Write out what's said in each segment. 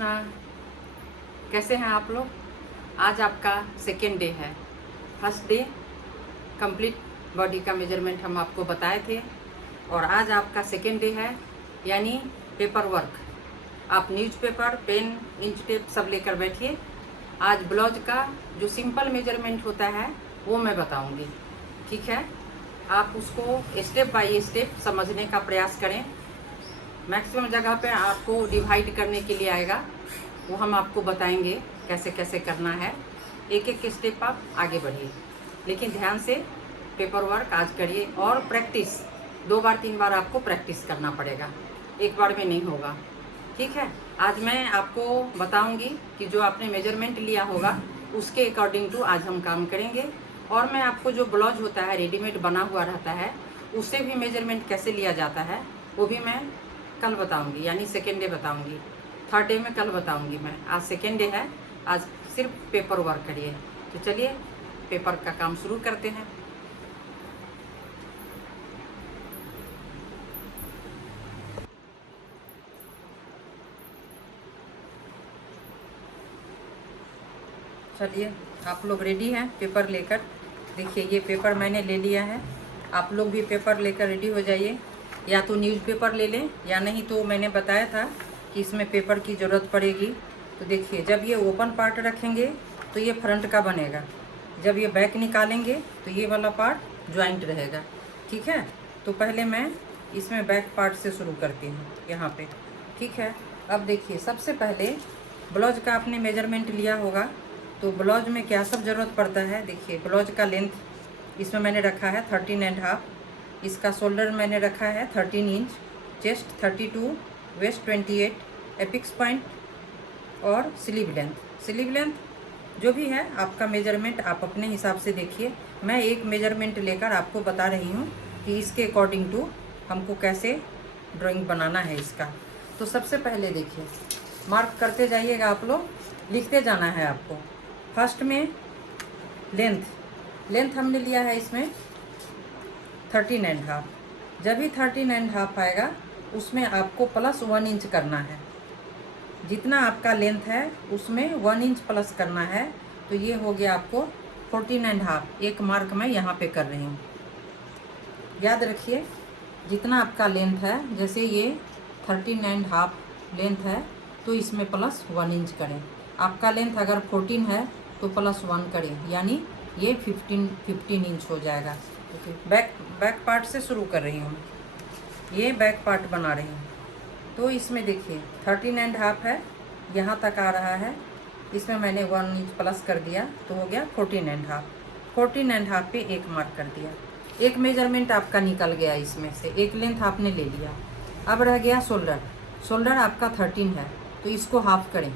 कृष्णा। कैसे हैं आप लोग? आज आपका सेकेंड डे है। फर्स्ट डे कंप्लीट बॉडी का मेजरमेंट हम आपको बताए थे और आज आपका सेकेंड डे है, यानी पेपर वर्क। आप न्यूज़पेपर, पेन, इंच टेप सब लेकर बैठिए। आज ब्लाउज का जो सिंपल मेजरमेंट होता है वो मैं बताऊंगी, ठीक है? आप उसको स्टेप बाय स्टेप समझने का प्रयास करें। मैक्सिमम जगह पे आपको डिवाइड करने के लिए आएगा, वो हम आपको बताएंगे कैसे कैसे करना है। एक एक स्टेप आप आगे बढ़िए, लेकिन ध्यान से पेपर वर्क आज करिए और प्रैक्टिस 2 बार 3 बार आपको प्रैक्टिस करना पड़ेगा, एक बार में नहीं होगा, ठीक है? आज मैं आपको बताऊंगी कि जो आपने मेजरमेंट लिया होगा उसके अकॉर्डिंग टू आज हम काम करेंगे। और मैं आपको जो ब्लाउज होता है रेडीमेड बना हुआ रहता है उससे भी मेजरमेंट कैसे लिया जाता है वो भी मैं कल बताऊंगी, यानी सेकेंड डे बताऊंगी। थर्ड डे में कल बताऊंगी मैं। आज सेकेंड डे है, आज सिर्फ पेपर वर्क करिए। तो चलिए पेपर का काम शुरू करते हैं। चलिए आप लोग रेडी हैं पेपर लेकर? देखिए ये पेपर मैंने ले लिया है, आप लोग भी पेपर लेकर रेडी हो जाइए। या तो न्यूज़पेपर ले लें या नहीं तो मैंने बताया था कि इसमें पेपर की ज़रूरत पड़ेगी। तो देखिए जब ये ओपन पार्ट रखेंगे तो ये फ्रंट का बनेगा, जब ये बैक निकालेंगे तो ये वाला पार्ट ज्वाइंट रहेगा, ठीक है? तो पहले मैं इसमें बैक पार्ट से शुरू करती हूँ यहाँ पे, ठीक है? अब देखिए सबसे पहले ब्लाउज का आपने मेजरमेंट लिया होगा, तो ब्लाउज में क्या सब ज़रूरत पड़ता है। देखिए ब्लाउज का लेंथ इसमें मैंने रखा है 13.5, इसका शोल्डर मैंने रखा है 13 इंच, चेस्ट 32, वेस्ट 28, एपिक्स पॉइंट और स्लीव लेंथ जो भी है आपका मेजरमेंट आप अपने हिसाब से देखिए। मैं एक मेजरमेंट लेकर आपको बता रही हूँ कि इसके अकॉर्डिंग टू हमको कैसे ड्राइंग बनाना है इसका। तो सबसे पहले देखिए मार्क करते जाइएगा, आप लोग लिखते जाना है आपको। फर्स्ट में लेंथ हमने लिया है इसमें 13.5। जब भी 13.5 आएगा उसमें आपको प्लस 1 इंच करना है। जितना आपका लेंथ है उसमें 1 इंच प्लस करना है, तो ये हो गया आपको 14.5। एक मार्क मैं यहाँ पे कर रही हूँ। याद रखिए जितना आपका लेंथ है, जैसे ये 13.5 लेंथ है तो इसमें प्लस 1 इंच करें। आपका लेंथ अगर 14 है तो प्लस 1 करें, यानी ये 15 इंच हो जाएगा। बैक पार्ट से शुरू कर रही हूँ, ये बैक पार्ट बना रही हूँ। तो इसमें देखिए 13.5 है, यहाँ तक आ रहा है, इसमें मैंने 1 इंच प्लस कर दिया तो हो गया 14.5। 14.5 पे एक मार्क कर दिया, एक मेजरमेंट आपका निकल गया इसमें से, एक लेंथ आपने ले लिया। अब रह गया शोल्डर आपका 13 है तो इसको हाफ करें,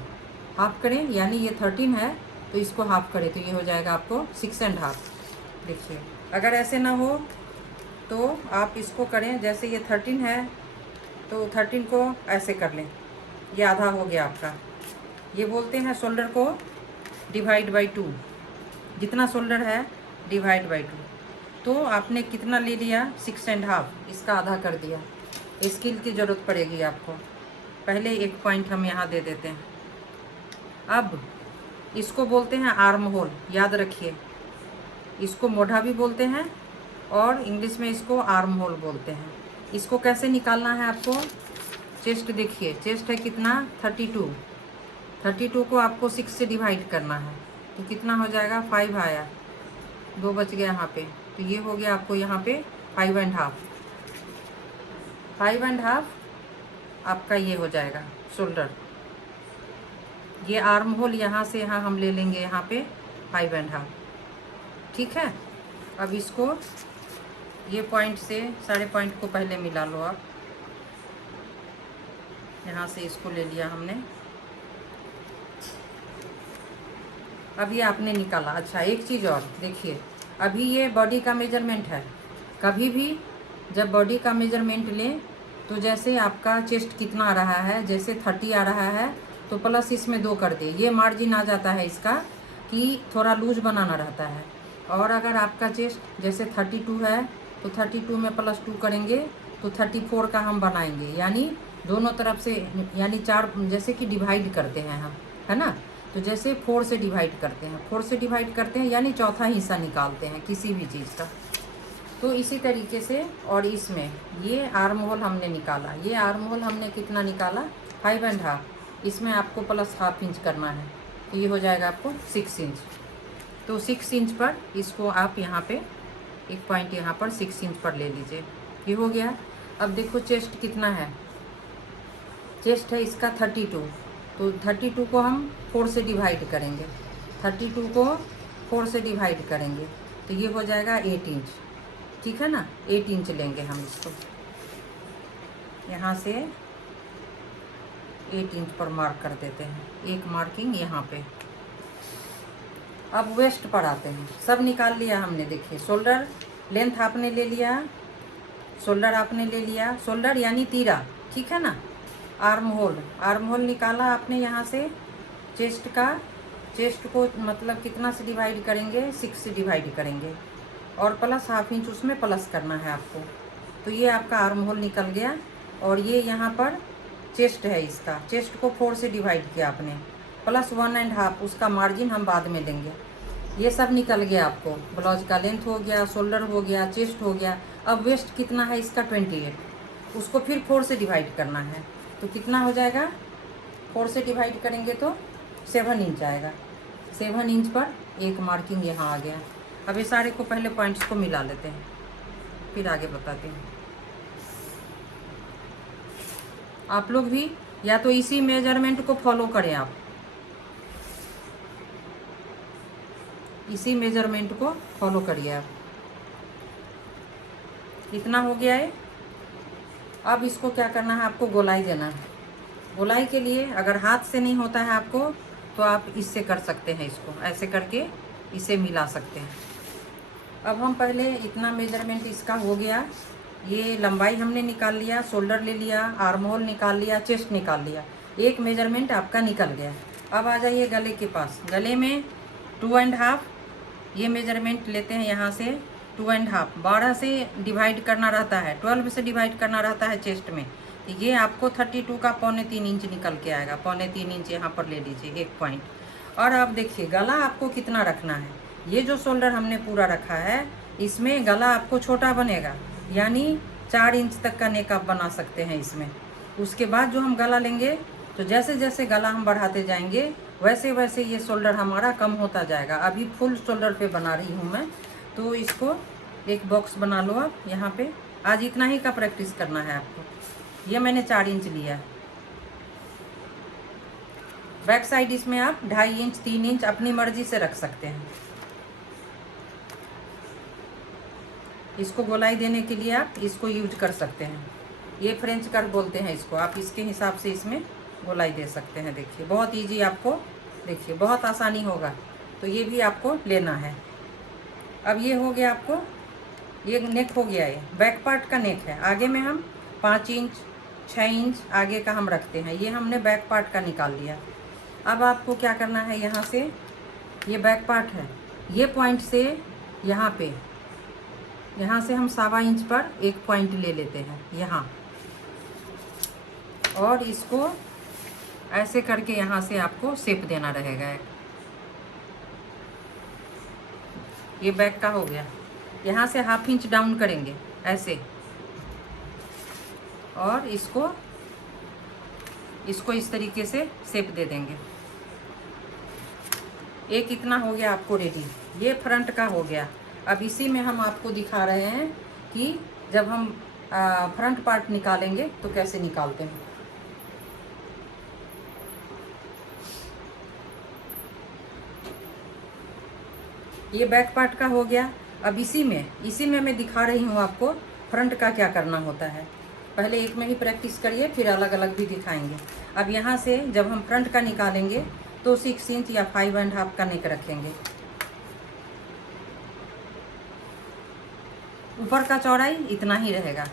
यानी ये 13 है तो इसको हाफ करें तो ये हो जाएगा आपको 6.5। देखिए अगर ऐसे ना हो तो आप इसको करें, जैसे ये 13 है तो 13 को ऐसे कर लें, ये आधा हो गया आपका। ये बोलते हैं शोल्डर को डिवाइड बाई 2, जितना शोल्डर है डिवाइड बाई 2। तो आपने कितना ले लिया 6.5, इसका आधा कर दिया। स्केल की ज़रूरत पड़ेगी आपको। पहले एक पॉइंट हम यहाँ दे देते हैं। अब इसको बोलते हैं आर्म होल, याद रखिए। इसको मोढ़ा भी बोलते हैं और इंग्लिश में इसको आर्म होल बोलते हैं। इसको कैसे निकालना है आपको? चेस्ट देखिए, चेस्ट है कितना 32 को आपको 6 से डिवाइड करना है तो कितना हो जाएगा 5 आया, 2 बच गया यहाँ पे, तो ये हो गया आपको यहाँ पे 5.5 आपका ये हो जाएगा शोल्डर। ये आर्म होल यहाँ से यहाँ हम ले लेंगे, यहाँ पे 5.5, ठीक है? अब इसको ये पॉइंट से सारे पॉइंट को पहले मिला लो आप। यहाँ से इसको ले लिया हमने, अब ये आपने निकाला। अच्छा एक चीज़ और देखिए, अभी ये बॉडी का मेजरमेंट है। कभी भी जब बॉडी का मेजरमेंट लें तो जैसे आपका चेस्ट कितना आ रहा है, जैसे 30 आ रहा है तो प्लस इसमें 2 कर दे। ये मार्जिन आ जाता है इसका कि थोड़ा लूज बनाना रहता है। और अगर आपका चेस्ट जैसे 32 है तो 32 में +2 करेंगे तो 34 का हम बनाएंगे, यानी दोनों तरफ से, यानी 4 जैसे कि डिवाइड करते हैं हम, है ना। तो जैसे 4 से डिवाइड करते हैं, 4 से डिवाइड करते हैं यानी चौथा हिस्सा निकालते हैं किसी भी चीज़ का। तो इसी तरीके से, और इसमें ये आर्म होल हमने निकाला, ये आर्म होल हमने कितना निकाला 5.5, इसमें आपको प्लस ½ इंच करना है, तो ये हो जाएगा आपको 6 इंच। तो 6 इंच पर इसको आप यहाँ पे एक पॉइंट यहाँ पर 6 इंच पर ले लीजिए, ये हो गया। अब देखो चेस्ट कितना है, चेस्ट है इसका 32, तो 32 को हम 4 से डिवाइड करेंगे, 32 को 4 से डिवाइड करेंगे तो ये हो जाएगा 8 इंच, ठीक है ना। 8 इंच लेंगे हम इसको, यहाँ से 8 इंच पर मार्क कर देते हैं, एक मार्किंग यहाँ पे। अब वेस्ट पर आते हैं, सब निकाल लिया हमने, देखिए शोल्डर लेंथ आपने ले लिया, शोल्डर आपने ले लिया, शोल्डर यानी तीरा, ठीक है ना। आर्म होल निकाला आपने यहाँ से, चेस्ट का, चेस्ट को मतलब कितना से डिवाइड करेंगे 6 से डिवाइड करेंगे, और प्लस ½ इंच उसमें प्लस करना है आपको। तो ये आपका आर्म होल निकल गया। और ये यहाँ पर चेस्ट है, इसका चेस्ट को 4 से डिवाइड किया आपने, प्लस 1.5 उसका मार्जिन हम बाद में लेंगे। ये सब निकल गया आपको, ब्लाउज का लेंथ हो गया, शोल्डर हो गया, चेस्ट हो गया। अब वेस्ट कितना है इसका 28, उसको फिर 4 से डिवाइड करना है, तो कितना हो जाएगा 4 से डिवाइड करेंगे तो 7 इंच आएगा। 7 इंच पर एक मार्किंग यहाँ आ गया। अब ये सारे को पहले पॉइंट्स को मिला लेते हैं, फिर आगे बताते हैं। आप लोग भी या तो इसी मेजरमेंट को फॉलो करें, आप इसी मेजरमेंट को फॉलो करिए आप। इतना हो गया है। अब इसको क्या करना है, आपको गोलाई देना है। गोलाई के लिए अगर हाथ से नहीं होता है आपको, तो आप इससे कर सकते हैं, इसको ऐसे करके इसे मिला सकते हैं। अब हम पहले इतना मेजरमेंट इसका हो गया, ये लंबाई हमने निकाल लिया, शोल्डर ले लिया, आर्म होल निकाल लिया, चेस्ट निकाल लिया, एक मेजरमेंट आपका निकल गया। अब आ जाइए गले के पास, गले में 2.5 ये मेजरमेंट लेते हैं यहाँ से, 2.5 12 से डिवाइड करना रहता है, 12 से डिवाइड करना रहता है चेस्ट में, तो ये आपको 32 का 3.25 इंच निकल के आएगा। 3.25 इंच यहाँ पर ले लीजिए, एक पॉइंट। और अब देखिए गला आपको कितना रखना है, ये जो शोल्डर हमने पूरा रखा है इसमें गला आपको छोटा बनेगा, यानी 4 इंच तक का नेक आप बना सकते हैं इसमें। उसके बाद जो हम गला लेंगे, तो जैसे जैसे गला हम बढ़ाते जाएंगे वैसे वैसे ये शोल्डर हमारा कम होता जाएगा। अभी फुल शोल्डर पे बना रही हूँ मैं, तो इसको एक बॉक्स बना लो आप यहाँ पे। आज इतना ही का प्रैक्टिस करना है आपको। ये मैंने 4 इंच लिया। बैक साइड इसमें आप 2.5 इंच 3 इंच अपनी मर्जी से रख सकते हैं। इसको गोलाई देने के लिए आप इसको यूज कर सकते हैं, ये फ्रेंच कट बोलते हैं इसको। आप इसके हिसाब से इसमें गोलाई दे सकते हैं। देखिए बहुत इजी, आपको देखिए बहुत आसानी होगा। तो ये भी आपको लेना है। अब ये हो गया आपको, ये नेक हो गया, ये बैक पार्ट का नेक है। आगे में हम 5 इंच 6 इंच आगे का हम रखते हैं, ये हमने बैक पार्ट का निकाल लिया। अब आपको क्या करना है, यहाँ से ये बैक पार्ट है, ये पॉइंट से यहाँ से हम 1.25 इंच पर एक पॉइंट ले लेते हैं यहाँ, और इसको ऐसे करके यहाँ से आपको शेप देना रहेगा। ये बैक का हो गया। यहाँ से 1/2 इंच डाउन करेंगे ऐसे, और इसको इस तरीके से शेप दे देंगे। एक इतना हो गया आपको रेडी, ये फ्रंट का हो गया। अब इसी में हम आपको दिखा रहे हैं कि जब हम फ्रंट पार्ट निकालेंगे तो कैसे निकालते हैं। ये बैक पार्ट का हो गया। अब इसी में मैं दिखा रही हूँ आपको फ्रंट का क्या करना होता है। पहले एक में ही प्रैक्टिस करिए, फिर अलग अलग भी दिखाएंगे। अब यहाँ से जब हम फ्रंट का निकालेंगे तो 6 इंच या 5.5 का नेक रखेंगे। ऊपर का चौड़ाई इतना ही रहेगा।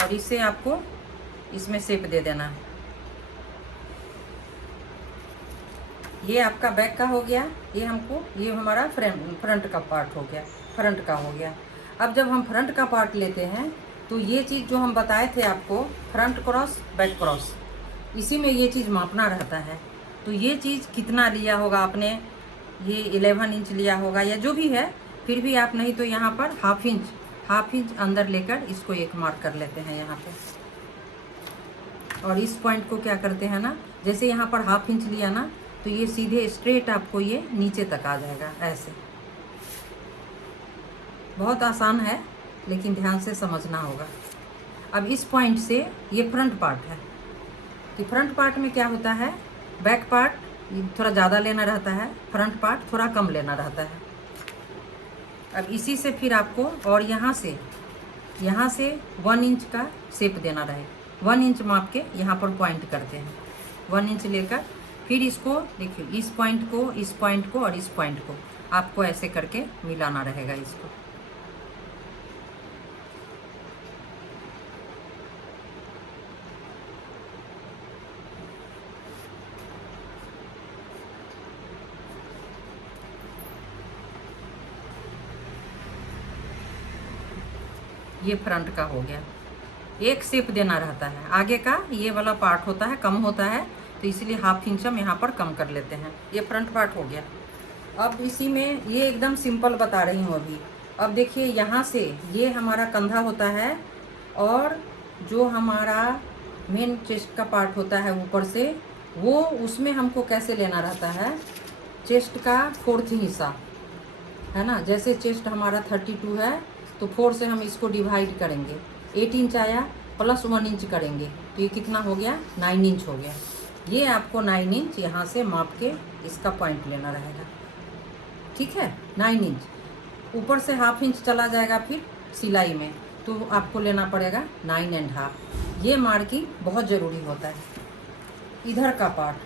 और इससे आपको इसमें शेप दे देना है। ये आपका बैक का हो गया, ये हमारा फ्रंट का पार्ट हो गया, फ्रंट का हो गया। अब जब हम फ्रंट का पार्ट लेते हैं तो ये चीज़ जो हम बताए थे आपको, फ्रंट क्रॉस बैक क्रॉस, इसी में ये चीज़ मापना रहता है। तो ये चीज़ कितना लिया होगा आपने, ये 11 इंच लिया होगा या जो भी है, फिर भी आप नहीं तो यहाँ पर हाफ इंच अंदर लेकर इसको एक मार्क कर लेते हैं यहाँ पे। और इस पॉइंट को क्या करते हैं ना, जैसे यहाँ पर हाफ इंच लिया ना, तो ये सीधे स्ट्रेट आपको ये नीचे तक आ जाएगा ऐसे। बहुत आसान है, लेकिन ध्यान से समझना होगा। अब इस पॉइंट से ये फ्रंट पार्ट है, कि फ्रंट पार्ट में क्या होता है, बैक पार्ट थोड़ा ज़्यादा लेना रहता है, फ्रंट पार्ट थोड़ा कम लेना रहता है। अब इसी से फिर आपको, और यहाँ से 1 इंच का शेप देना रहे, 1 इंच माप के यहाँ पर पॉइंट करते हैं, 1 इंच लेकर फिर इसको देखिए, इस पॉइंट को और इस पॉइंट को आपको ऐसे करके मिलाना रहेगा इसको। ये फ्रंट का हो गया, एक शेप देना रहता है। आगे का ये वाला पार्ट होता है, कम होता है, तो इसलिए हाफ इंच हम यहाँ पर कम कर लेते हैं। ये फ्रंट पार्ट हो गया। अब इसी में ये एकदम सिंपल बता रही हूँ अभी। अब देखिए, यहाँ से ये हमारा कंधा होता है, और जो हमारा मेन चेस्ट का पार्ट होता है ऊपर से, वो उसमें हमको कैसे लेना रहता है, चेस्ट का 4th हिस्सा है ना। जैसे चेस्ट हमारा 32 है, तो 4 से हम इसको डिवाइड करेंगे, 8 इंच आया, प्लस 1 इंच करेंगे, तो ये कितना हो गया, 9 इंच हो गया। ये आपको 9 इंच यहाँ से माप के इसका पॉइंट लेना रहेगा, ठीक है। 9 इंच ऊपर से हाफ इंच चला जाएगा फिर सिलाई में, तो आपको लेना पड़ेगा 9.5। ये मार्किंग बहुत ज़रूरी होता है। इधर का पार्ट,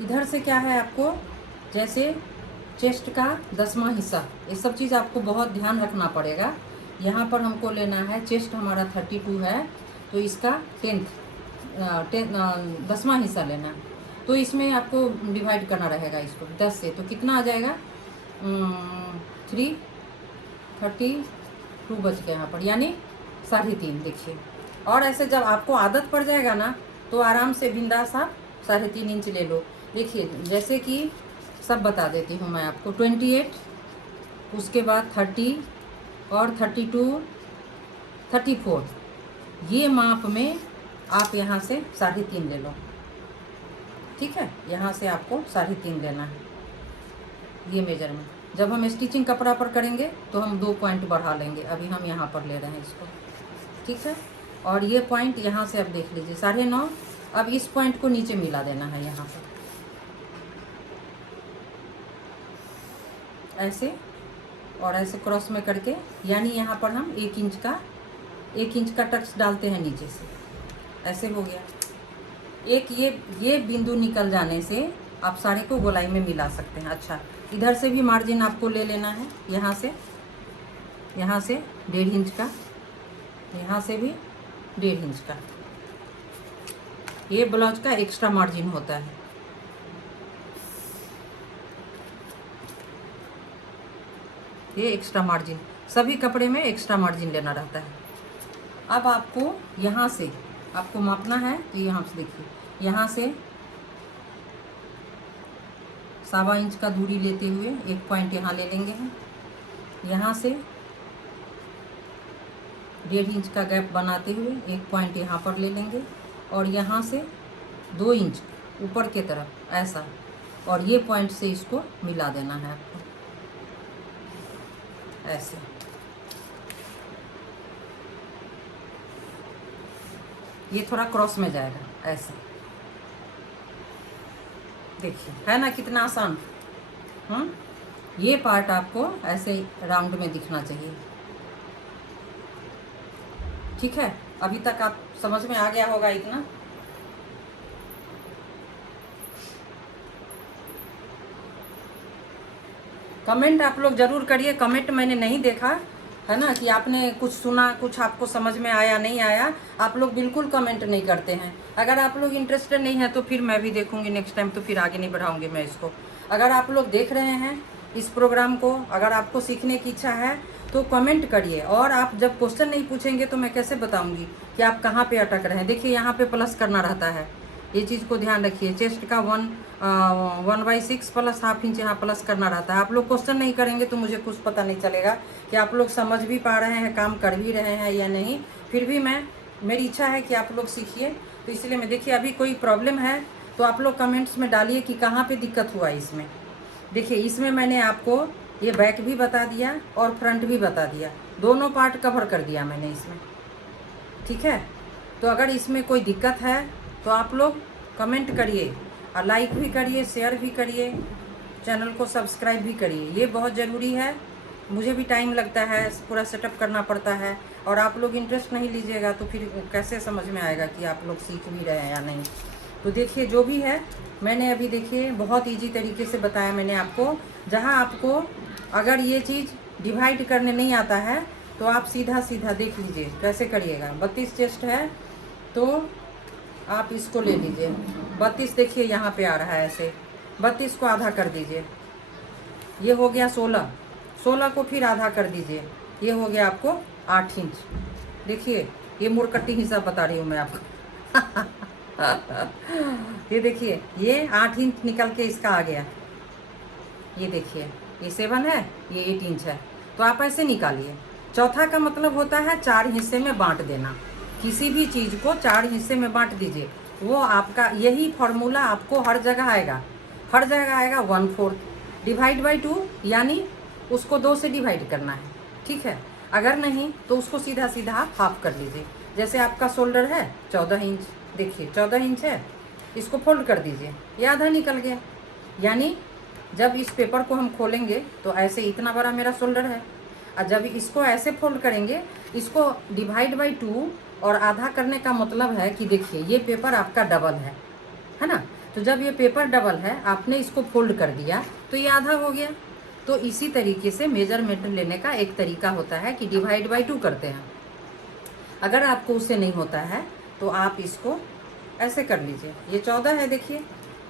इधर से क्या है आपको, जैसे चेस्ट का 10वां हिस्सा, ये सब चीज़ आपको बहुत ध्यान रखना पड़ेगा। यहाँ पर हमको लेना है, चेस्ट हमारा 32 है, तो इसका 10वां हिस्सा लेना है, तो इसमें आपको डिवाइड करना रहेगा इसको 10 से, तो कितना आ जाएगा, 332 बच गया यहाँ पर, यानी 3.5। देखिए, और ऐसे जब आपको आदत पड़ जाएगा ना, तो आराम से बिंदास आप 3.5 इंच ले लो। देखिए, जैसे कि सब बता देती हूँ मैं आपको, 28, उसके बाद 30 और 32, 34, ये माप में आप यहाँ से 3.5 ले लो, ठीक है। यहाँ से आपको 3.5 लेना है, ये मेजरमेंट। जब हम स्टिचिंग कपड़ा पर करेंगे तो हम 2 पॉइंट बढ़ा लेंगे, अभी हम यहाँ पर ले रहे हैं इसको, ठीक है। और ये पॉइंट यहाँ से आप देख लीजिए 9.5। अब इस पॉइंट को नीचे मिला देना है यहाँ पर ऐसे, और ऐसे क्रॉस में करके, यानी यहाँ पर हम 1 इंच का टक्स डालते हैं नीचे से, ऐसे हो गया। एक ये बिंदु निकल जाने से आप साड़ी को गोलाई में मिला सकते हैं। अच्छा, इधर से भी मार्जिन आपको ले लेना है, यहाँ से 1.5 इंच का, यहाँ से भी 1.5 इंच का। ये ब्लाउज का एक्स्ट्रा मार्जिन होता है। ये एक्स्ट्रा मार्जिन, सभी कपड़े में एक्स्ट्रा मार्जिन लेना रहता है। अब आपको यहाँ से आपको मापना है, तो यहाँ से देखिए, यहाँ से 1.25 इंच का दूरी लेते हुए एक पॉइंट यहाँ ले लेंगे हम, यहाँ से 1.5 इंच का गैप बनाते हुए एक पॉइंट यहाँ पर ले लेंगे, और यहाँ से 2 इंच ऊपर के तरफ ऐसा, और ये पॉइंट से इसको मिला देना है आपको ऐसे। ये थोड़ा क्रॉस में जाएगा ऐसे, देखिए, है ना कितना आसान। ये पार्ट आपको ऐसे राउंड में दिखना चाहिए, ठीक है। अभी तक आप समझ में आ गया होगा इतना। कमेंट आप लोग ज़रूर करिए, कमेंट मैंने नहीं देखा, है ना, कि आपने कुछ सुना, कुछ आपको समझ में आया नहीं आया, आप लोग बिल्कुल कमेंट नहीं करते हैं। अगर आप लोग इंटरेस्टेड नहीं है तो फिर मैं भी देखूंगी नेक्स्ट टाइम, तो फिर आगे नहीं बढ़ाऊंगी मैं इसको। अगर आप लोग देख रहे हैं इस प्रोग्राम को, अगर आपको सीखने की इच्छा है तो कमेंट करिए। और आप जब क्वेश्चन नहीं पूछेंगे तो मैं कैसे बताऊंगी कि आप कहाँ पे अटक रहे हैं। देखिए यहाँ पे प्लस करना रहता है, ये चीज़ को ध्यान रखिए। चेस्ट का 1/6 प्लस हाफ इंच यहाँ प्लस करना रहता है। आप लोग क्वेश्चन नहीं करेंगे तो मुझे कुछ पता नहीं चलेगा कि आप लोग समझ भी पा रहे हैं, काम कर भी रहे हैं या नहीं। फिर भी मेरी इच्छा है कि आप लोग सीखिए, तो इसलिए मैं, देखिए अभी कोई प्रॉब्लम है तो आप लोग कमेंट्स में डालिए कि कहाँ पे दिक्कत हुआ इसमें। देखिए इसमें मैंने आपको ये बैक भी बता दिया और फ्रंट भी बता दिया, दोनों पार्ट कवर कर दिया मैंने इसमें, ठीक है। तो अगर इसमें कोई दिक्कत है तो आप लोग कमेंट करिए और लाइक भी करिए, शेयर भी करिए, चैनल को सब्सक्राइब भी करिए, ये बहुत ज़रूरी है। मुझे भी टाइम लगता है, पूरा सेटअप करना पड़ता है, और आप लोग इंटरेस्ट नहीं लीजिएगा तो फिर कैसे समझ में आएगा कि आप लोग सीख भी रहे हैं या नहीं। तो देखिए जो भी है मैंने अभी, देखिए बहुत इजी तरीके से बताया मैंने आपको। जहाँ आपको अगर ये चीज़ डिवाइड करने नहीं आता है तो आप सीधा सीधा देख लीजिए कैसे करिएगा। 32 चेस्ट है तो आप इसको ले लीजिए, 32 देखिए यहाँ पे आ रहा है ऐसे, 32 को आधा कर दीजिए, ये हो गया 16, 16 को फिर आधा कर दीजिए, ये हो गया आपको 8 इंच। देखिए ये मुड़कट्टी हिसाब बता रही हूँ मैं आपको। ये देखिए ये 8 इंच निकल के इसका आ गया, ये देखिए ये 7 है, ये 8 इंच है, तो आप ऐसे निकालिए। चौथा का मतलब होता है 4 हिस्से में बांट देना, किसी भी चीज़ को 4 हिस्से में बांट दीजिए, वो आपका यही फॉर्मूला आपको हर जगह आएगा, हर जगह आएगा। 1/4 डिवाइड बाई 2, यानी उसको 2 से डिवाइड करना है, ठीक है। अगर नहीं तो उसको सीधा सीधा आप हाफ कर लीजिए। जैसे आपका शोल्डर है 14 इंच, देखिए 14 इंच है, इसको फोल्ड कर दीजिए, ये आधा निकल गया। यानी जब इस पेपर को हम खोलेंगे तो ऐसे इतना बड़ा मेरा शोल्डर है, और जब इसको ऐसे फोल्ड करेंगे, इसको डिवाइड बाई 2 और आधा करने का मतलब है कि देखिए ये पेपर आपका डबल है ना। तो जब ये पेपर डबल है, आपने इसको फोल्ड कर दिया तो ये आधा हो गया। तो इसी तरीके से मेजरमेंट लेने का एक तरीका होता है कि डिवाइड बाई 2 करते हैं। अगर आपको उससे नहीं होता है तो आप इसको ऐसे कर लीजिए। ये 14 है, देखिए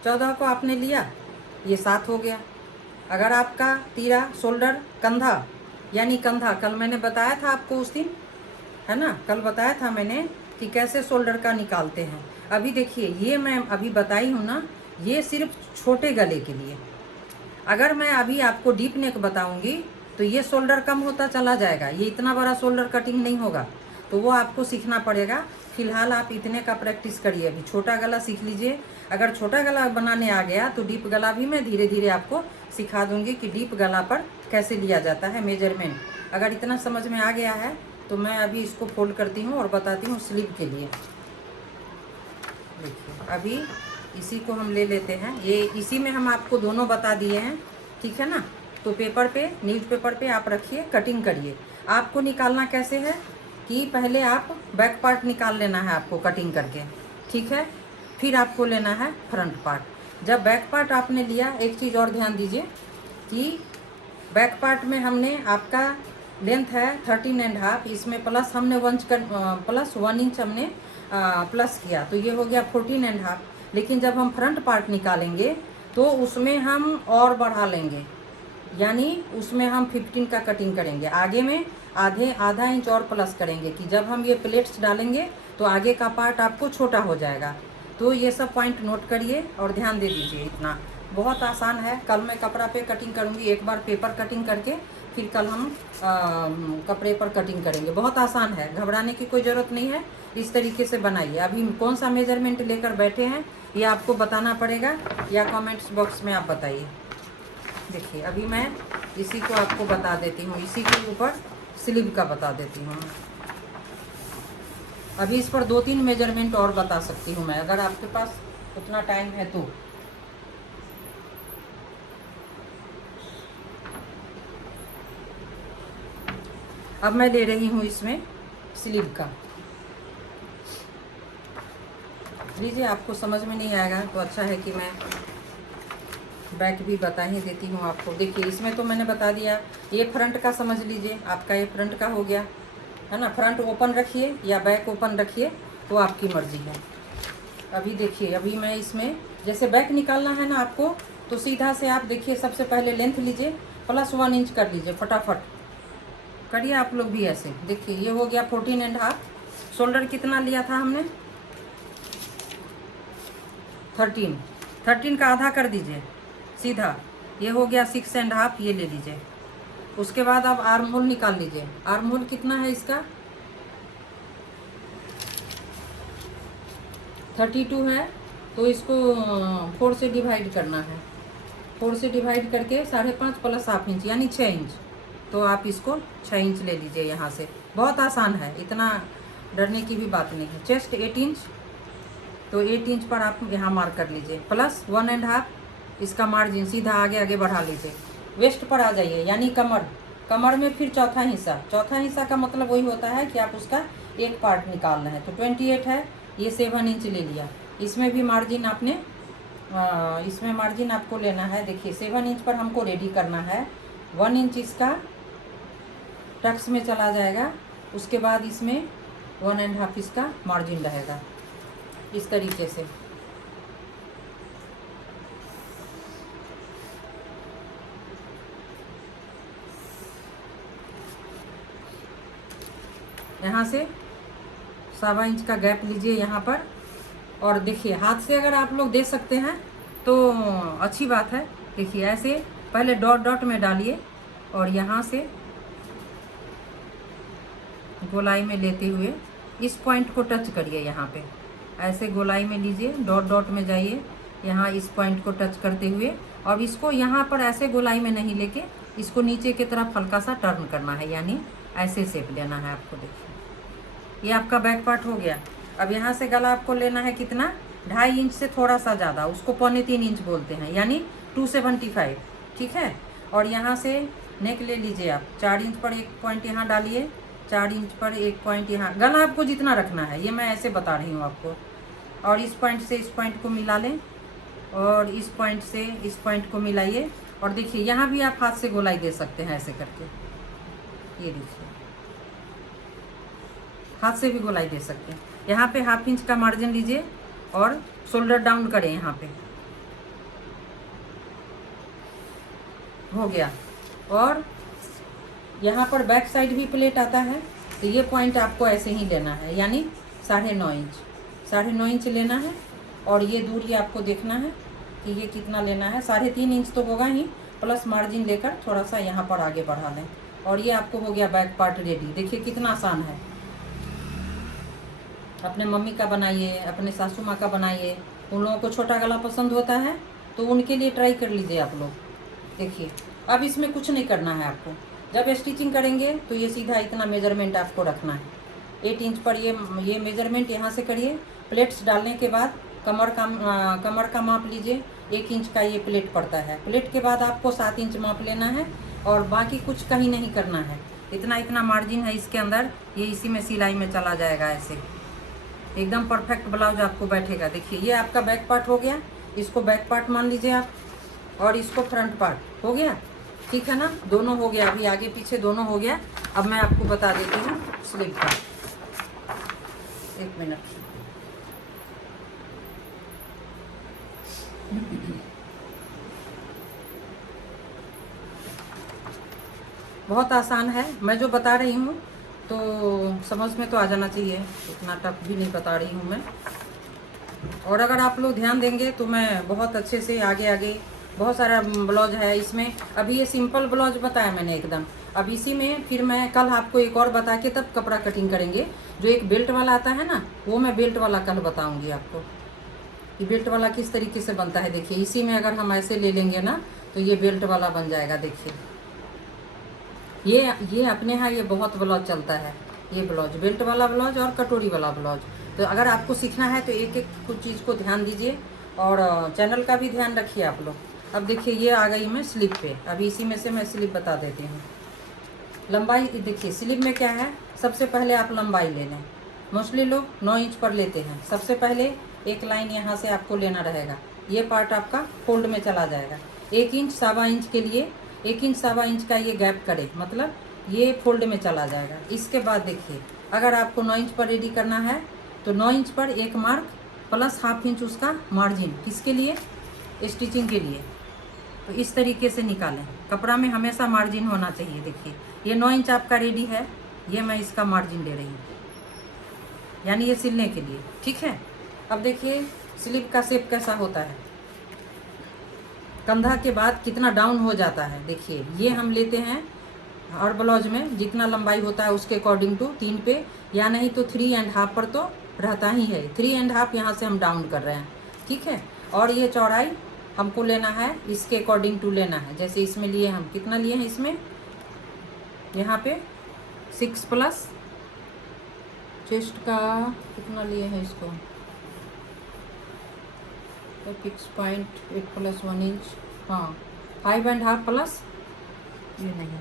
14 को आपने लिया, ये 7 हो गया। अगर आपका तीरा शोल्डर कंधा, यानी कंधा, कल मैंने बताया था आपको उस दिन, है ना, कल बताया था मैंने कि कैसे शोल्डर का निकालते हैं। अभी देखिए ये मैं अभी बताई हूँ ना, ये सिर्फ छोटे गले के लिए। अगर मैं अभी आपको डीप नेक बताऊंगी तो ये शोल्डर कम होता चला जाएगा, ये इतना बड़ा शोल्डर कटिंग नहीं होगा, तो वो आपको सीखना पड़ेगा। फिलहाल आप इतने का प्रैक्टिस करिए, अभी छोटा गला सीख लीजिए। अगर छोटा गला बनाने आ गया तो डीप गला भी मैं धीरे धीरे आपको सिखा दूंगी कि डीप गला पर कैसे लिया जाता है मेजरमेंट। अगर इतना समझ में आ गया है तो मैं अभी इसको फोल्ड करती हूँ और बताती हूँ स्लीव के लिए। देखिए अभी इसी को हम ले लेते हैं, ये इसी में हम आपको दोनों बता दिए हैं, ठीक है ना। तो पेपर पे, न्यूज़पेपर पे आप रखिए, कटिंग करिए। आपको निकालना कैसे है कि पहले आप बैक पार्ट निकाल लेना है आपको कटिंग करके, ठीक है। फिर आपको लेना है फ्रंट पार्ट। जब बैक पार्ट आपने लिया, एक चीज़ और ध्यान दीजिए कि बैक पार्ट में हमने आपका लेंथ है 13.5, इसमें प्लस हमने प्लस 1 इंच हमने प्लस किया, तो ये हो गया 14.5। लेकिन जब हम फ्रंट पार्ट निकालेंगे तो उसमें हम और बढ़ा लेंगे, यानी उसमें हम 15 का कटिंग करेंगे, आगे में आधा इंच और प्लस करेंगे कि जब हम ये प्लेट्स डालेंगे तो आगे का पार्ट आपको छोटा हो जाएगा। तो ये सब पॉइंट नोट करिए और ध्यान दे दीजिए। इतना बहुत आसान है। कल मैं कपड़ा पे कटिंग करूँगी, एक बार पेपर कटिंग करके फिर कल हम कपड़े पर कटिंग करेंगे। बहुत आसान है, घबराने की कोई ज़रूरत नहीं है। इस तरीके से बनाइए। अभी कौन सा मेजरमेंट लेकर बैठे हैं ये आपको बताना पड़ेगा, या कमेंट्स बॉक्स में आप बताइए। देखिए अभी मैं इसी को आपको बता देती हूँ, इसी के ऊपर स्लीव का बता देती हूँ। अभी इस पर 2-3 मेजरमेंट और बता सकती हूँ मैं, अगर आपके पास उतना टाइम है तो। अब मैं ले रही हूँ इसमें स्लीव का। लीजिए, आपको समझ में नहीं आएगा तो अच्छा है कि मैं बैक भी बता ही देती हूँ आपको। देखिए इसमें तो मैंने बता दिया, ये फ्रंट का समझ लीजिए, आपका ये फ्रंट का हो गया है ना। फ्रंट ओपन रखिए या बैक ओपन रखिए तो आपकी मर्ज़ी है। अभी देखिए, अभी मैं इसमें जैसे बैक निकालना है ना आपको, तो सीधा से आप देखिए सबसे पहले लेंथ लीजिए, प्लस 1 इंच कर लीजिए, फटाफट करिए आप लोग भी ऐसे। देखिए ये हो गया 14.5। शोल्डर कितना लिया था हमने, 13 का आधा कर दीजिए सीधा, ये हो गया 6.5, ये ले लीजिए। उसके बाद आप आर्म होल निकाल लीजिए। आर्म होल कितना है इसका, 32 है, तो इसको 4 से डिवाइड करना है। 4 से डिवाइड करके 5.5 प्लस हाफ इंच यानी 6 इंच, तो आप इसको 6 इंच ले लीजिए यहाँ से। बहुत आसान है, इतना डरने की भी बात नहीं है। चेस्ट 8 इंच, तो 8 इंच पर आप यहाँ मार्क कर लीजिए, प्लस 1.5 इसका मार्जिन सीधा आगे आगे बढ़ा लीजिए। वेस्ट पर आ जाइए यानी कमर, कमर में फिर चौथा हिस्सा का मतलब वही होता है कि आप उसका एक पार्ट निकाल रहे हैं। तो 28 है, ये 7 इंच ले लिया। इसमें भी मार्जिन आपने इसमें मार्जिन आपको लेना है। देखिए 7 इंच पर हमको रेडी करना है। 1 इंच इसका टक्स में चला जाएगा, उसके बाद इसमें 1.5 इसका मार्जिन रहेगा, इस तरीके से। यहाँ से 1.25 इंच का गैप लीजिए यहाँ पर, और देखिए हाथ से अगर आप लोग दे सकते हैं तो अच्छी बात है। देखिए ऐसे पहले डॉट डॉट में डालिए और यहाँ से गोलाई में लेते हुए इस पॉइंट को टच करिए। यहाँ पे ऐसे गोलाई में लीजिए, डॉट डॉट में जाइए, यहाँ इस पॉइंट को टच करते हुए, और इसको यहाँ पर ऐसे गोलाई में नहीं लेके इसको नीचे की तरफ हल्का सा टर्न करना है, यानी ऐसे शेप लेना है आपको। देखिए ये आपका बैक पार्ट हो गया। अब यहाँ से गला आपको लेना है कितना, 2.5 इंच से थोड़ा सा ज़्यादा, उसको 2.25 इंच बोलते हैं, यानी 275, ठीक है। और यहाँ से नेक ले लीजिए आप, 4 इंच पर एक पॉइंट यहाँ डालिए, 4 इंच पर एक पॉइंट यहाँ। गला आपको जितना रखना है, ये मैं ऐसे बता रही हूँ आपको। और इस पॉइंट से इस पॉइंट को मिला लें, और इस पॉइंट से इस पॉइंट को मिलाइए। और देखिए यहाँ भी आप हाथ से गोलाई दे सकते हैं ऐसे करके, ये देखिए हाथ से भी गोलाई दे सकते हैं। यहाँ पे 1/2 इंच का मार्जिन लीजिए और शोल्डर डाउन करें, यहाँ पे हो गया। और यहाँ पर बैक साइड भी प्लेट आता है, तो ये पॉइंट आपको ऐसे ही लेना है, यानी 9.5 इंच, 9.5 इंच लेना है। और ये दूरी आपको देखना है कि ये कितना लेना है, 3.5 इंच तो होगा ही, प्लस मार्जिन लेकर थोड़ा सा यहाँ पर आगे बढ़ा लें। और ये आपको हो गया बैक पार्ट रेडी। देखिए कितना आसान है। अपने मम्मी का बनाइए, अपने सासू माँ का बनाइए। उन लोगों को छोटा गला पसंद होता है तो उनके लिए ट्राई कर लीजिए आप लोग। देखिए अब इसमें कुछ नहीं करना है आपको। जब स्टिचिंग करेंगे तो ये सीधा इतना मेजरमेंट आपको रखना है, 8 इंच पर ये मेजरमेंट यहाँ से करिए। प्लेट्स डालने के बाद कमर का माप लीजिए, 1 इंच का ये प्लेट पड़ता है। प्लेट के बाद आपको 7 इंच माप लेना है, और बाकी कुछ कहीं नहीं करना है। इतना मार्जिन है इसके अंदर, ये इसी में सिलाई में चला जाएगा। ऐसे एकदम परफेक्ट ब्लाउज आपको बैठेगा। देखिए ये आपका बैक पार्ट हो गया, इसको बैक पार्ट मान लीजिए आप, और इसको फ्रंट पार्ट हो गया, ठीक है ना। दोनों हो गया, अभी आगे पीछे दोनों हो गया। अब मैं आपको बता देती हूँ स्लीव का, 1 मिनट। बहुत आसान है, मैं जो बता रही हूँ तो समझ में तो आ जाना चाहिए, इतना टफ भी नहीं बता रही हूँ मैं। और अगर आप लोग ध्यान देंगे तो मैं बहुत अच्छे से आगे बहुत सारा ब्लाउज है इसमें। अभी ये सिंपल ब्लाउज बताया मैंने एकदम। अब इसी में फिर मैं कल आपको एक और बता के तब कपड़ा कटिंग करेंगे। जो एक बेल्ट वाला आता है ना, वो मैं बेल्ट वाला कल बताऊँगी आपको कि बेल्ट वाला किस तरीके से बनता है। देखिए इसी में अगर हम ऐसे ले लेंगे ना तो ये बेल्ट वाला बन जाएगा। देखिए ये अपने यहाँ ये बहुत ब्लाउज चलता है, ये ब्लाउज बेल्ट वाला ब्लाउज और कटोरी वाला ब्लाउज। तो अगर आपको सीखना है तो एक एक कुछ चीज़ को ध्यान दीजिए, और चैनल का भी ध्यान रखिए आप लोग। अब देखिए ये आ गई मैं स्लीव पे। अभी इसी में से मैं स्लीव बता देती हूँ। लंबाई देखिए स्लीव में क्या है, सबसे पहले आप लंबाई ले लें। मोस्टली लोग 9 इंच पर लेते हैं। सबसे पहले एक लाइन यहाँ से आपको लेना रहेगा, ये पार्ट आपका फोल्ड में चला जाएगा। 1 इंच 1.25 इंच के लिए 1 इंच 1.25 इंच का ये गैप करे, मतलब ये फोल्ड में चला जाएगा। इसके बाद देखिए, अगर आपको 9 इंच पर रेडी करना है तो 9 इंच पर एक मार्क प्लस ½ इंच उसका मार्जिन, किसके लिए, स्टिचिंग के लिए। तो इस तरीके से निकालें। कपड़ा में हमेशा मार्जिन होना चाहिए। देखिए ये 9 इंच आपका रेडी है, ये मैं इसका मार्जिन ले रही हूँ, यानी ये सिलने के लिए, ठीक है। अब देखिए स्लीव का शेप कैसा होता है, कंधा के बाद कितना डाउन हो जाता है। देखिए ये हम लेते हैं और ब्लाउज में जितना लंबाई होता है उसके अकॉर्डिंग टू 3 पे, या नहीं तो 3.5 पर तो रहता ही है। 3.5 यहाँ से हम डाउन कर रहे हैं, ठीक है। और ये चौड़ाई हमको लेना है इसके अकॉर्डिंग टू लेना है। जैसे इसमें लिए हम कितना लिए हैं, इसमें यहाँ पे 6+ चेस्ट का कितना लिए हैं, इसको 6.8 + 1 इंच, हाँ 5.5 प्लस ये नहीं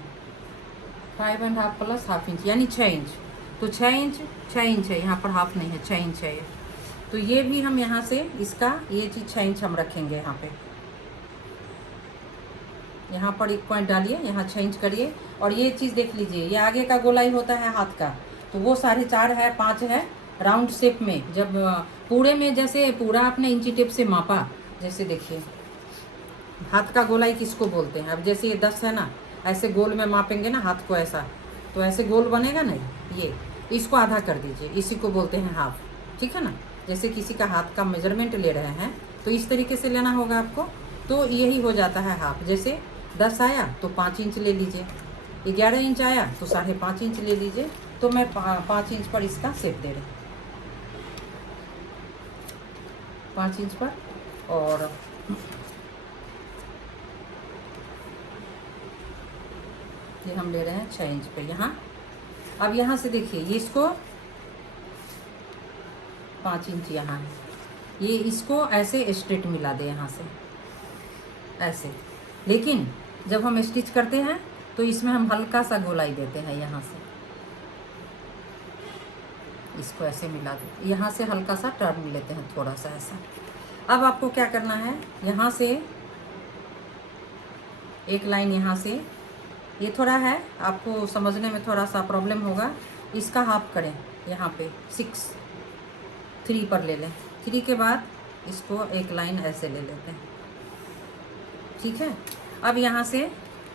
5.5 प्लस ½ इंच, यानी 6 इंच। तो 6 इंच है, यहाँ पर हाफ नहीं है, 6 इंच है ये। तो ये भी हम यहाँ से इसका ये चीज़ 6 इंच हम रखेंगे यहाँ पे। यहाँ पर 1 पॉइंट डालिए, यहाँ 6 इंच करिए। और ये चीज़ देख लीजिए, ये आगे का गोलाई होता है हाथ का, तो वो 4.5 है, 5 है राउंड शेप में। जब पूरे में जैसे पूरा आपने इंची टेप से मापा, जैसे देखिए हाथ का गोलाई किसको बोलते हैं। अब जैसे ये 10 है ना, ऐसे गोल में मापेंगे ना हाथ को ऐसा, तो ऐसे गोल बनेगा नहीं, ये इसको आधा कर दीजिए, इसी को बोलते हैं हाफ, ठीक है ना। जैसे किसी का हाथ का मेजरमेंट ले रहे हैं तो इस तरीके से लेना होगा आपको, तो यही हो जाता है हाफ। जैसे 10 आया तो 5 इंच ले लीजिए, 11 इंच आया तो 5.5 इंच ले लीजिए। तो मैं 5 इंच पर इसका शेप दे रही हूँ, 5 इंच पर। और ये हम ले रहे हैं 6 इंच पे यहाँ। अब यहाँ से देखिए ये इसको 5 इंच यहाँ है, ये इसको ऐसे स्ट्रेट मिला दे यहाँ से ऐसे। लेकिन जब हम स्टिच करते हैं तो इसमें हम हल्का सा गोलाई देते हैं, यहाँ से इसको ऐसे मिला दे, यहाँ से हल्का सा टर्न लेते हैं थोड़ा सा ऐसा। अब आपको क्या करना है, यहाँ से एक लाइन, यहाँ से ये थोड़ा है आपको समझने में थोड़ा सा प्रॉब्लम होगा, इसका हाफ करें यहाँ पे 3 पर ले लें। 3 के बाद इसको एक लाइन ऐसे ले लेते हैं, ठीक है। अब यहाँ से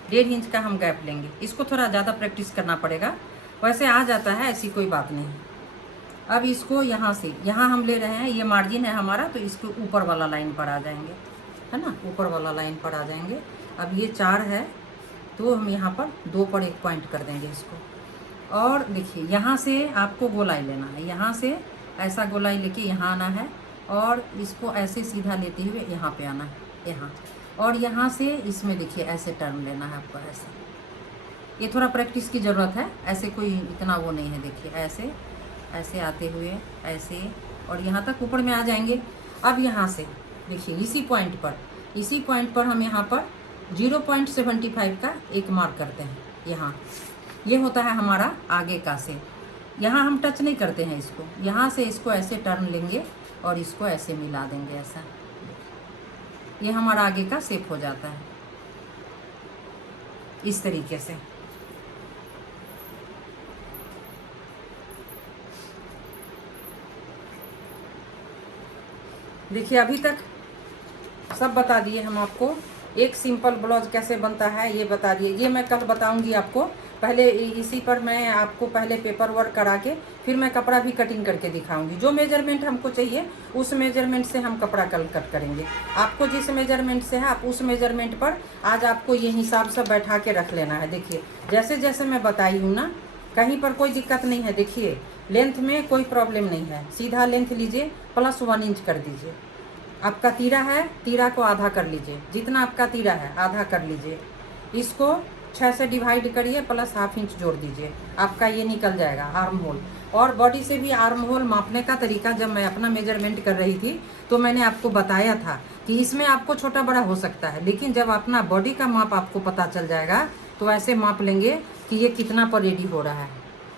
1.5 इंच का हम गैप लेंगे, इसको थोड़ा ज़्यादा प्रैक्टिस करना पड़ेगा, वैसे आ जाता है, ऐसी कोई बात नहीं। अब इसको यहाँ से, यहाँ हम ले रहे हैं, ये मार्जिन है हमारा, तो इसको ऊपर वाला लाइन पर आ जाएंगे, है ना, ऊपर वाला लाइन पर आ जाएंगे। अब ये 4 है तो हम यहाँ पर 2 पर 1 पॉइंट कर देंगे इसको। और देखिए यहाँ से आपको गोलाई लेना है, यहाँ से ऐसा गोलाई लेके यहाँ आना है, और इसको ऐसे सीधा लेते हुए यहाँ पे आना है, यहाँ। और यहाँ से इसमें देखिए ऐसे टर्न लेना है आपको, ऐसे। ये थोड़ा प्रैक्टिस की ज़रूरत है, ऐसे कोई इतना वो नहीं है। देखिए ऐसे ऐसे आते हुए ऐसे, और यहाँ तक ऊपर में आ जाएंगे। अब यहाँ से देखिए इसी पॉइंट पर हम यहाँ पर 0.75 का एक मार्क करते हैं यहाँ। ये होता है हमारा आगे का शेप। यहाँ हम टच नहीं करते हैं इसको, यहाँ से इसको ऐसे टर्न लेंगे और इसको ऐसे मिला देंगे ऐसा। ये हमारा आगे का शेप हो जाता है इस तरीके से। देखिए अभी तक सब बता दिए हम आपको, एक सिंपल ब्लाउज कैसे बनता है ये बता दिए। ये मैं कल बताऊंगी आपको, पहले इसी पर मैं आपको पहले पेपर वर्क करा के फिर मैं कपड़ा भी कटिंग करके दिखाऊंगी। जो मेजरमेंट हमको चाहिए उस मेजरमेंट से हम कपड़ा कल कट करेंगे। आपको जिस मेजरमेंट से है आप उस मेजरमेंट पर आज आपको ये हिसाब सब बैठा के रख लेना है। देखिए जैसे जैसे मैं बताई हूँ ना, कहीं पर कोई दिक्कत नहीं है। देखिए लेंथ में कोई प्रॉब्लम नहीं है, सीधा लेंथ लीजिए प्लस 1 इंच कर दीजिए। आपका तीरा है, तीरा को आधा कर लीजिए, जितना आपका तीरा है आधा कर लीजिए। इसको 6 से डिवाइड करिए प्लस ½ इंच जोड़ दीजिए, आपका ये निकल जाएगा आर्म होल। और बॉडी से भी आर्म होल मापने का तरीका जब मैं अपना मेजरमेंट कर रही थी तो मैंने आपको बताया था कि इसमें आपको छोटा बड़ा हो सकता है, लेकिन जब अपना बॉडी का माप आपको पता चल जाएगा तो ऐसे माप लेंगे कि ये कितना पर रेडी हो रहा है।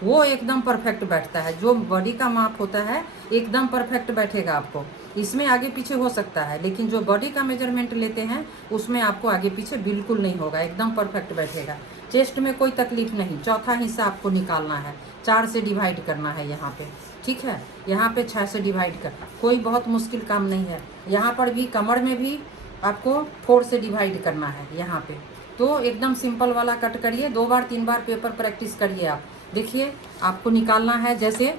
वो एकदम परफेक्ट बैठता है। जो बॉडी का माप होता है एकदम परफेक्ट बैठेगा आपको। इसमें आगे पीछे हो सकता है, लेकिन जो बॉडी का मेजरमेंट लेते हैं उसमें आपको आगे पीछे बिल्कुल नहीं होगा, एकदम परफेक्ट बैठेगा। चेस्ट में कोई तकलीफ नहीं। चौथा हिस्सा आपको निकालना है, 4 से डिवाइड करना है यहाँ पे, ठीक है। यहाँ पे 6 से डिवाइड कर, कोई बहुत मुश्किल काम नहीं है। यहाँ पर भी कमर में भी आपको 4 से डिवाइड करना है यहाँ पे। तो एकदम सिंपल वाला कट करिए, 2 बार 3 बार पेपर प्रैक्टिस करिए आप। देखिए आपको निकालना है, जैसे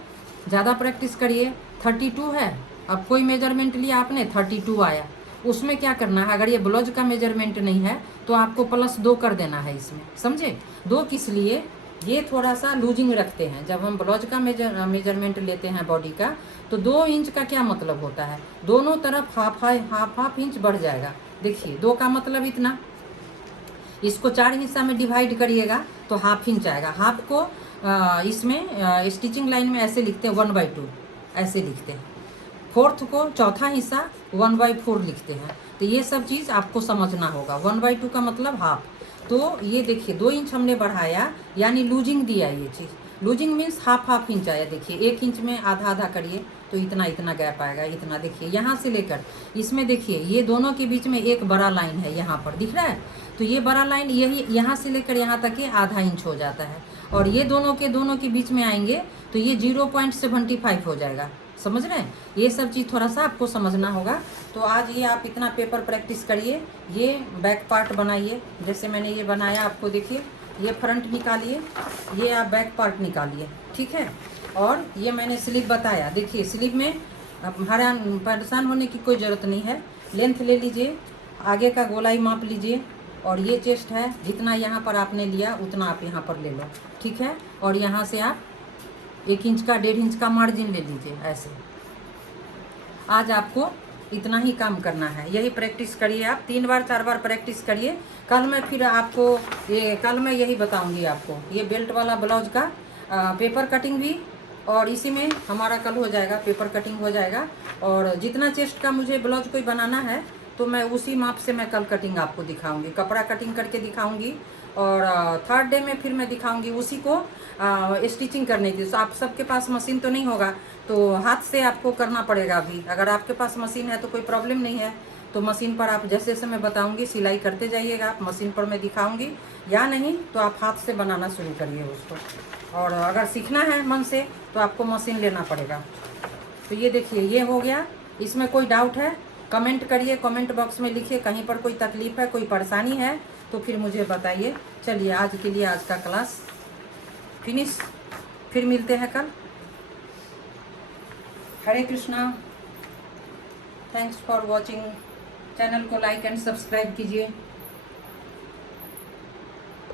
ज़्यादा प्रैक्टिस करिए। 32 है, अब कोई मेजरमेंट लिया आपने, 32 आया, उसमें क्या करना है, अगर ये ब्लाउज का मेजरमेंट नहीं है तो आपको +2 कर देना है इसमें, समझे। 2 किस लिए, ये थोड़ा सा लूजिंग रखते हैं। जब हम ब्लाउज का मेजरमेंट लेते हैं बॉडी का, तो 2 इंच का क्या मतलब होता है, दोनों तरफ हाफ इंच बढ़ जाएगा। देखिए 2 का मतलब इतना, इसको 4 हिस्सा में डिवाइड करिएगा तो हाफ इंच आएगा। हाफ को इसमें स्टिचिंग लाइन में ऐसे लिखते हैं 1/2, ऐसे लिखते हैं। 4th को चौथा हिस्सा 1/4 लिखते हैं। तो ये सब चीज़ आपको समझना होगा। 1/2 का मतलब हाफ। तो ये देखिए 2 इंच हमने बढ़ाया, यानी लूजिंग दिया। ये चीज़ लूजिंग मीन्स हाफ इंच आया। देखिए 1 इंच में आधा आधा करिए तो इतना गैप आएगा, इतना। देखिए यहाँ से लेकर इसमें, देखिए ये दोनों के बीच में एक बड़ा लाइन है, यहाँ पर दिख रहा है। तो ये बड़ा लाइन यही, यहाँ से लेकर यहाँ तक ये आधा इंच हो जाता है। और ये दोनों के बीच में आएंगे तो ये 0.75 हो जाएगा, समझ रहे हैं। ये सब चीज़ थोड़ा सा आपको समझना होगा। तो आज ये आप इतना पेपर प्रैक्टिस करिए। ये बैक पार्ट बनाइए, जैसे मैंने ये बनाया आपको। देखिए ये फ्रंट निकालिए, ये आप बैक पार्ट निकालिए, ठीक है। और ये मैंने स्लीव बताया। देखिए स्लीव में परेशान होने की कोई ज़रूरत नहीं है। लेंथ ले लीजिए, आगे का गोलाई माप लीजिए, और ये चेस्ट है, जितना यहाँ पर आपने लिया उतना आप यहाँ पर ले लो, ठीक है। और यहाँ से आप 1 इंच का 1.5 इंच का मार्जिन ले लीजिए, ऐसे। आज आपको इतना ही काम करना है, यही प्रैक्टिस करिए आप। 3 बार 4 बार प्रैक्टिस करिए। कल मैं फिर आपको कल मैं यही बताऊंगी आपको, ये बेल्ट वाला ब्लाउज का पेपर कटिंग भी, और इसी में हमारा कल हो जाएगा, पेपर कटिंग हो जाएगा। और जितना चेस्ट का मुझे ब्लाउज कोई बनाना है तो मैं उसी माप से मैं कल कटिंग आपको दिखाऊंगी, कपड़ा कटिंग करके दिखाऊंगी। और 3rd डे में फिर मैं दिखाऊंगी उसी को स्टिचिंग करने की। तो आप सबके पास मशीन तो नहीं होगा, तो हाथ से आपको करना पड़ेगा अभी। अगर आपके पास मशीन है तो कोई प्रॉब्लम नहीं है, तो मशीन पर आप जैसे जैसे मैं बताऊंगी सिलाई करते जाइएगा। आप मशीन पर मैं दिखाऊंगी, या नहीं तो आप हाथ से बनाना शुरू करिए उसको। और अगर सीखना है मन से तो आपको मशीन लेना पड़ेगा। तो ये देखिए ये हो गया। इसमें कोई डाउट है कमेंट करिए, कमेंट बॉक्स में लिखिए। कहीं पर कोई तकलीफ़ है, कोई परेशानी है तो फिर मुझे बताइए। चलिए आज के लिए आज का क्लास फिनिश, फिर मिलते हैं कल। Hare Krishna, thanks for watching. Channel को लाइक एंड सब्सक्राइब कीजिए।